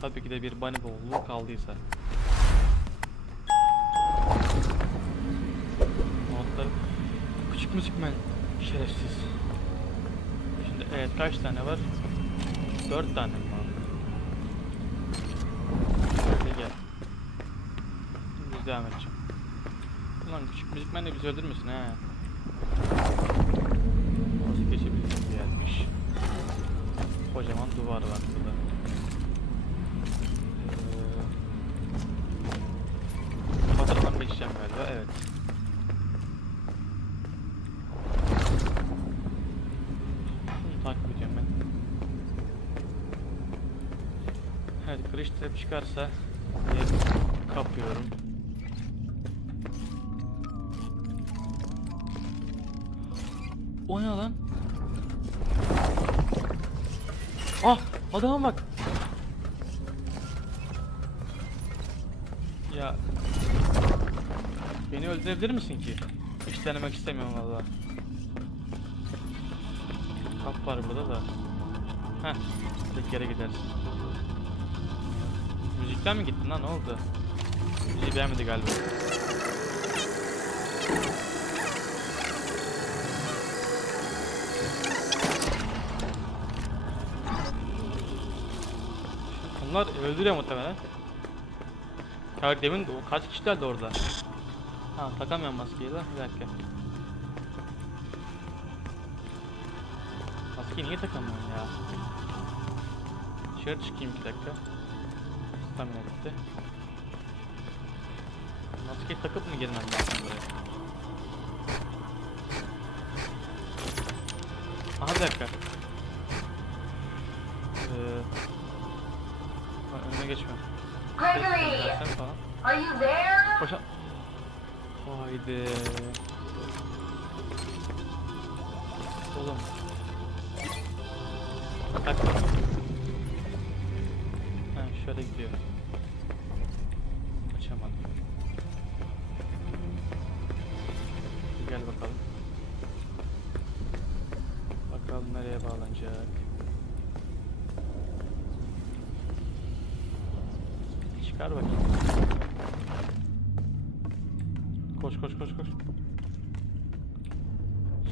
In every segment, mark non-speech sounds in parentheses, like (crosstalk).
tabii ki de bir bunny bolluğu kaldıysa. Notlar küçük müzik men şerefsiz. Şimdi evet kaç tane var? 4 tane mi var? Şöyle gel. Şimdi devam edeceğim. Ulan küçük müzikmen de bizi öldürmesin ha. Kırış trap çıkarsa diye kapıyorum. O ne lan? Ah adama bak. Ya beni öldürebilir misin ki? Hiç denemek istemiyorum valla. Kap var burada da. Heh, tek yere gidersin. Müzikten mi gittin lan ne oldu? Müziği beğenmedi galiba. Bunlar öldürüyor muhtemelen. Ya demin kaç kişilerdi orada? Ha takamıyorum maskeyi de. Bir dakika. Maskeyi niye takamıyorum ya? Dışarı çıkayım bir dakika. Stamina bitti. Maskeyi takıp mı girmem lazım buraya? Aha bir dakika. Ee, ha, önüme geçme. Gregory, are you there? Koşa... Haydi. Oğlum. Kaç Koş koş koş koş.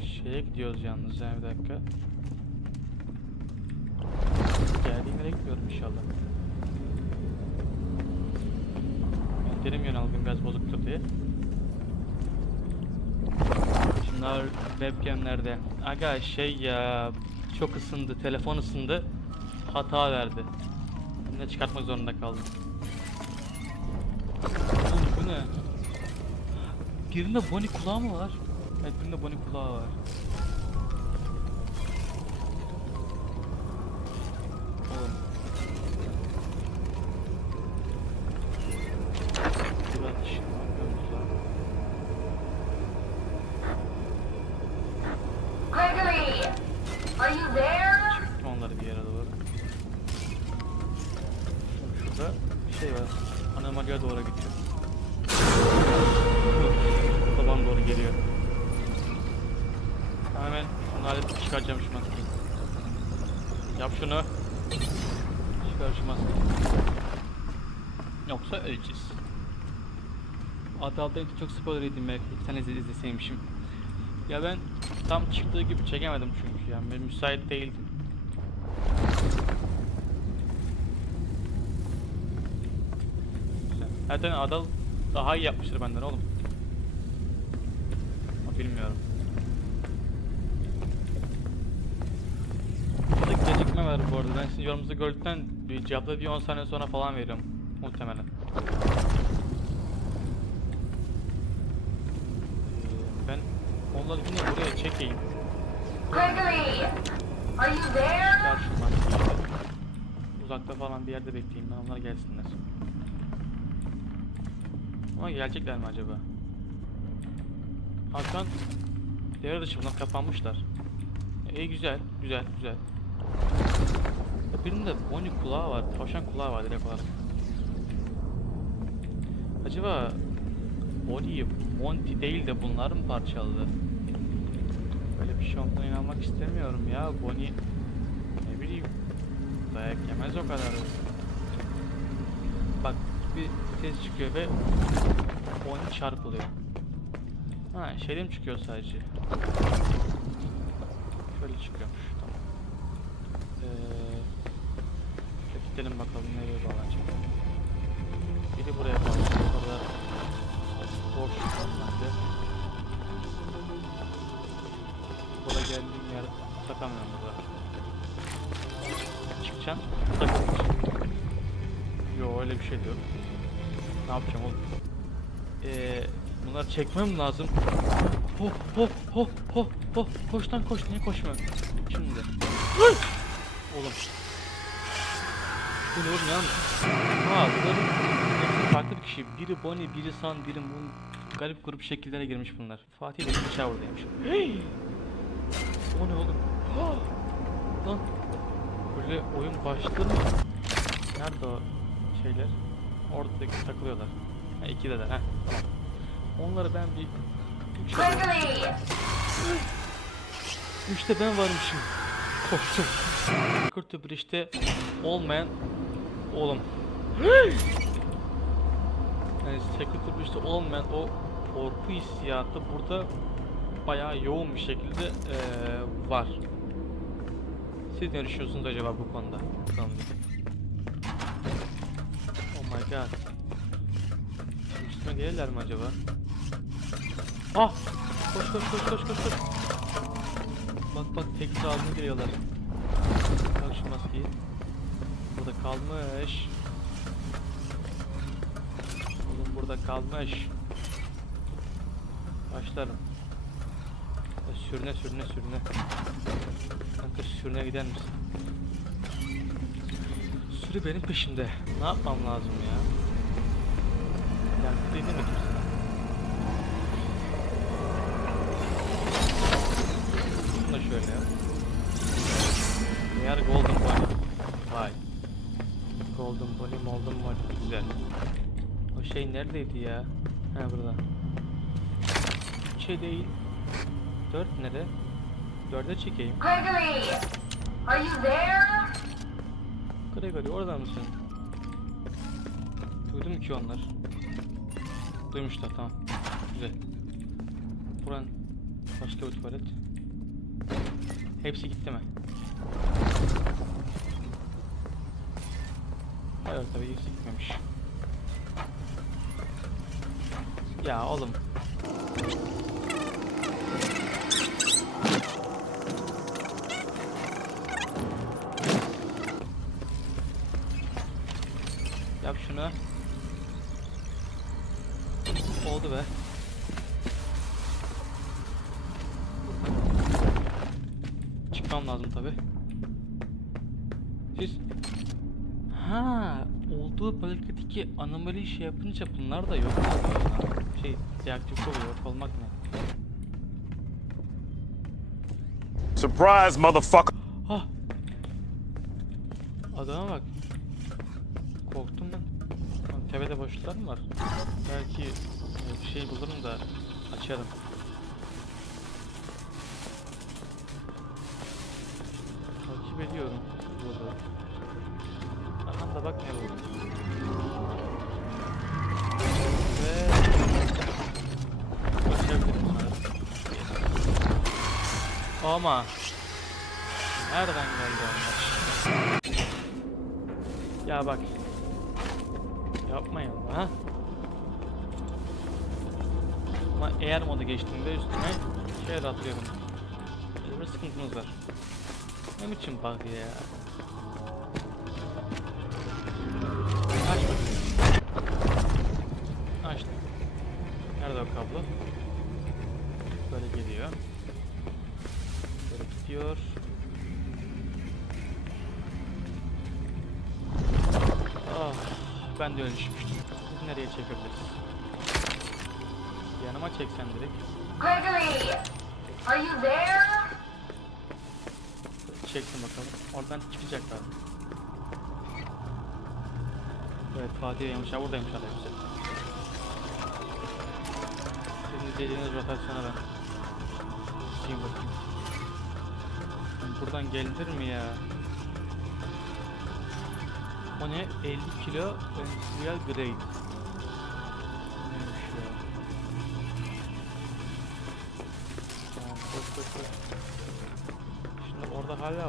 Şeye gidiyoruz yalnız ya bir dakika. Geldiğim yere gitmiyorum inşallah. Ben derim yön algım biraz bozuktur diye. Şunlar webcam nerede? Aga şey ya çok ısındı telefon ısındı hata verdi. Yine çıkartmak zorunda kaldım. Bu ne? Birinde Bonnie kulağı mı var? Evet birinde Bonnie kulağı var. Doğru. Şurada bir şey var. Anomaliye doğru gidiyor. Doğru geliyor. Hemen şunu halledip çıkaracağım şu maskeyi. Yap şunu. Çıkar şu maskeyi. Yoksa öleceğiz. Adı altında çok spoiler yedim belki. Tane izle- izleseymişim. Ya ben tam çıktığı gibi çekemedim çünkü yani ben müsait değildim. Zaten Adal daha iyi yapmıştır benden oğlum. Bilmiyorum. Burada gecikme var bu arada. Ben sizin yorumunuzu gördükten bir cevapta bir 10 saniye sonra falan veriyorum. Muhtemelen. Ee, Ben onları yine buraya çekeyim. Gregory, are you there? Uzakta falan bir yerde bekleyeyim ben onlar gelsinler. Ama gelecekler mi acaba? Hakan devre dışı bunlar kapanmışlar. İyi güzel, güzel, güzel. Ya Birinde Bonnie kulağı var, tavşan kulağı var direkt olarak. Acaba Bonnie'yi Monty değil de bunlar mı parçaladı? Böyle bir şey olduğuna inanmak istemiyorum ya. Bonnie ne bileyim dayak yemez o kadar. bak bir ses çıkıyor ve oyun çarpılıyor. Ha şeyde mi çıkıyor sadece? Şöyle çıkıyormuş. Tamam. Ee, gidelim bakalım nereye bağlanacak. Biri buraya bağlanacak. Orada boş bende. Burada geldiğim yer takamıyorum burada. Çıkacaksın, takılacaksın. Yo öyle bir şey de yok. Ne yapacağım oğlum? Bunları çekmem lazım. Ho ho ho ho ho koş koş niye koşmuyorsun? Şimdi. Oğlum. Bu ne oğlum yalnız? Ha bunların hepsi farklı bir kişi. Biri Bonnie, biri San, biri Moon. Garip grup şekillere girmiş bunlar. Fatih de Shower'daymış. Hey! O ne oğlum? Lan böyle oyun başladı mı? Nerede o şeyler? Ortadaki takılıyorlar. Ha ikide de ha. Tamam. Onları ben bir! Üçte ben varmışım. Korktum. Security Bridge'de olmayan oğlum. yani Security Bridge'de olmayan o korku hissiyatı burada bayağı yoğun bir şekilde eee, var. Siz ne düşünüyorsunuz acaba bu konuda? Bir. Oh my god. Üstüme gelirler mi acaba? Ah! Koş koş koş koş koş koş. Bak bak tek sağlığına giriyorlar. Bak şu maskeyi. Burada kalmış. Oğlum burada kalmış. Başlarım. Sürüne sürüne sürüne. Kanka sürüne gider misin? Sürü benim peşimde. Ne yapmam lazım ya? Yaktı değil mi kimse? Şunu da şöyle yap. Eğer Golden Bunny. Vay. Golden Bunny, Golden Bunny. Güzel. O şey neredeydi ya? Ha burada. Şey değil. Dört nere? Dörde çekeyim. Gregory! Are you there? Gregory orada mısın? Duydum ki onlar. Duymuşlar tamam. Güzel. Buran başka bir tuvalet. Hepsi gitti mi? Hayır tabii hepsi gitmemiş. Ya oğlum. Çıkmam lazım tabi. Siz Ha, olduğu bölgedeki anomali şey yapınca bunlar da yok oluyor. Şey, deaktif oluyor, yok olmak ne? Surprise, motherfucker. Ah! Adama bak. Korktum ben. Tepede boşluklar mı var? Belki e, bir şey bulurum da açarım. Ediyorum yolu. Aha da bak ne buldum. Ve açabilirim sanırım. Ama Nereden geldi onlar? Ya bak. Yapmayın ha. Ama eğer modu geçtiğinde üstüne şey atlıyorum. Bir sıkıntımız var. Ne biçim bug ya? Aç. Açtım. Nerede o kablo? Böyle geliyor. Böyle gidiyor. Ah, ben de öyle düşmüştüm. Biz nereye çekebiliriz? Yanıma çeksen direkt. Gregory! Are you there? Çektim bakalım. Oradan çıkacaklar. Evet Fatih yemiş ha buradaymış hala hepsi. Sizin dediğiniz rotasyona ben. Bakayım bakayım. Buradan gelinir mi ya? O ne? 50 kilo industrial grade.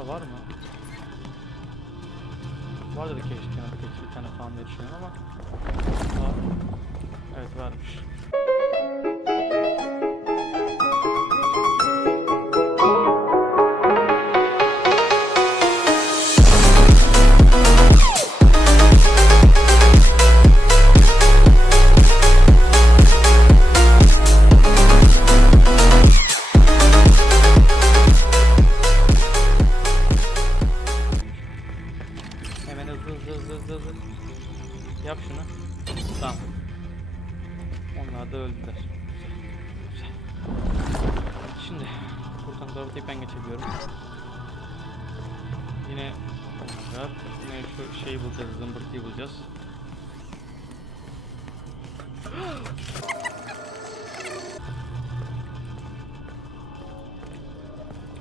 Hala var mı? Vardır keşke bir tane falan diye düşünüyorum ama var. Evet varmış. Hemen hızlı hızlı hızlı hızlı hızlı. Yap şunu. Tamam. Onlar da öldüler. Güzel. Şimdi buradan doğru tepen geçebiliyorum. Yine onlar. Yine şu şeyi bulacağız, zımbırtıyı bulacağız. (gasps)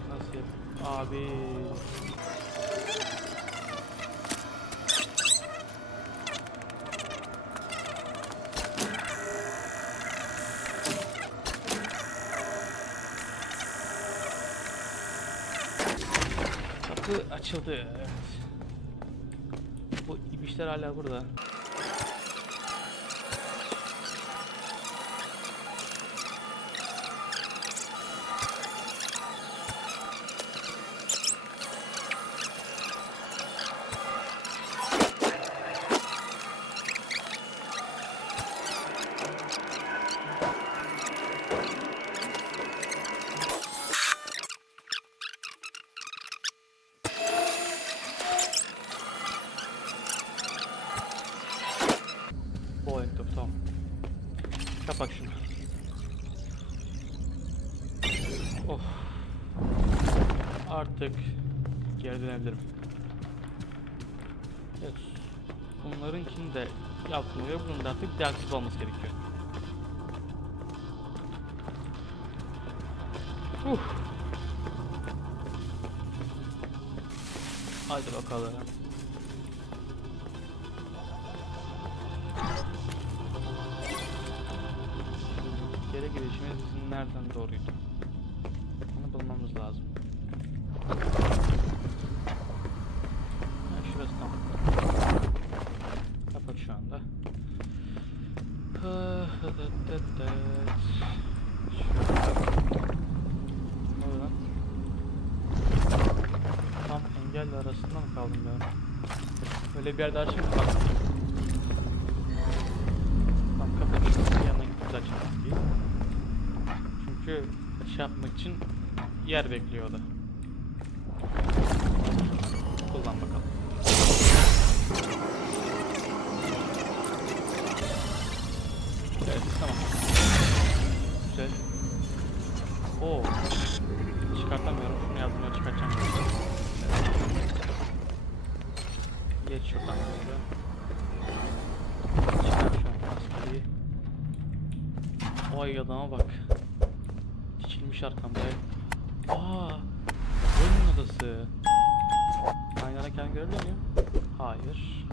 Nasıl yap? Abi. Açıldı. Evet. Bu ibişler hala burada. Kapat şunu. Oh. Artık geri dönebilirim. Evet. Bunlarınkini de yapmıyor. Bunun da artık deaktif olması gerekiyor. Uh. Hadi bakalım. Bizim nereden doğruydu? Onu bulmamız lazım. Ha, şurası tamam. Kapat şu anda. Lan? Tam engelle arasında mı kaldım ben? Öyle bir yerde açayım mı? Şey yapmak için yer bekliyor da. Kullan bakalım. Evet tamam. Güzel. Oo. Çıkartamıyorum. Şunu yazmaya çıkartacağım. Evet. Geç şuradan. Çıkar şu maskeyi. Vay adama bak. Dikilmiş arkamda. Aa! Oyunun odası. Aynı anda kendimi görebiliyor muyum? Hayır.